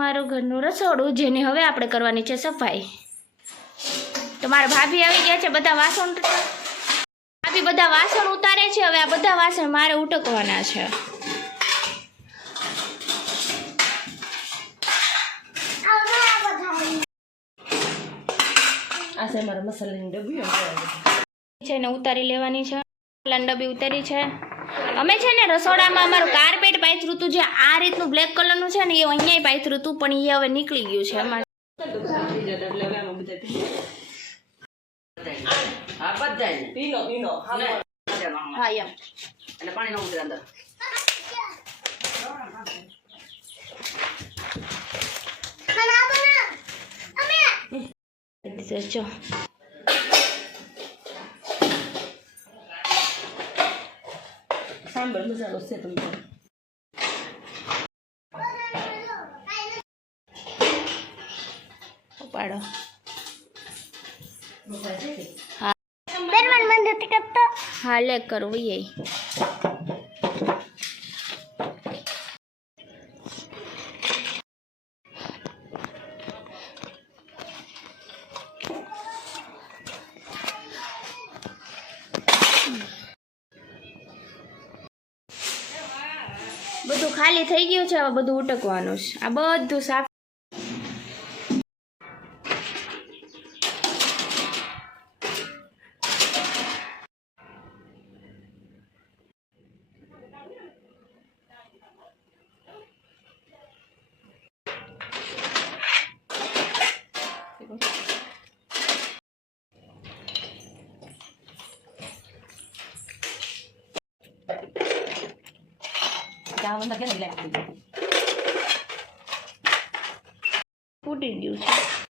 અમારું ઘરનું રસોડું, જેની હવે આપણે કરવાની છે સફાઈ. તો મારા ભાભી આવી ગયા છે, બધા વાસણ ભાભી બધા વાસણ ઉતારે છે. હવે આ બધા વાસણ મારે ઉટકવાના છે. આ છે મારા મસાલાની ડબ્બી છે ને ઉતારી લેવાની છે. મસાલાની ડબ્બી ઉતારી છે. અમે છે ને રસોડામાં અમારું કાર્પેટ પાથર્યું હતું, જે આ રીતનું બ્લેક કલરનું છે ને એ અહીંયા પાથર્યું હતું, પણ એ હવે નીકળી ગયું છે અમારે. હા એમ એટલે પાણી ન ઉતરે અંદર. જો સાંભળ મસાલો છે તમને. ઉપાડો. હા લે કરવું એ બધું ખાલી થઈ ગયું છે. હવે બધું ઉટકવાનું છે. આ બધું સાફ ફૂટી ગયું છે.